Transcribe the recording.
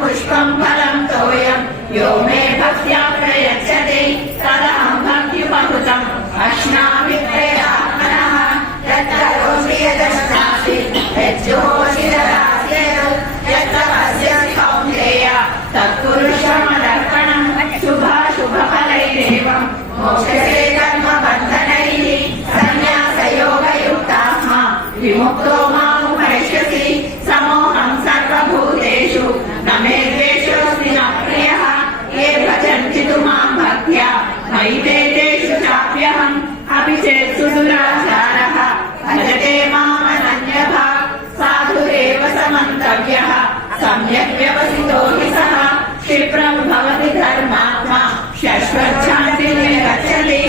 पुष्पं फलं तोयं यो मे भक्त्या प्रयच्छति तदहं भक्त्युपहृतम् अश्नामि प्रयामनः यत्करोमि यदश्नासि यज्जोषि ददास्येदु यत्तपस्यसि कौन्तेय तत्कुरु श्रमदर्पणम् शुभाशुभफलैरेवं मोक्षसे कर्मबन्धनैः सन्न्यासयोगयुक्तात्मा विमुक्तो मामुपैष्यसि समोऽहं सर्वभूतेषु न मे द्वेषोऽस्ति न प्रियः ये भजन्ति तु मां भक्त्या मयि ते तेषु चाप्यहम् अपि चेत् सुदुराचारः भजते मामनन्यभाक् साधुरेव समन्तव्यः सम्यक् व्यवसितो हि सः क्षिप्रं भवति धर्मात्मा शश्वच्छान्तिं गच्छति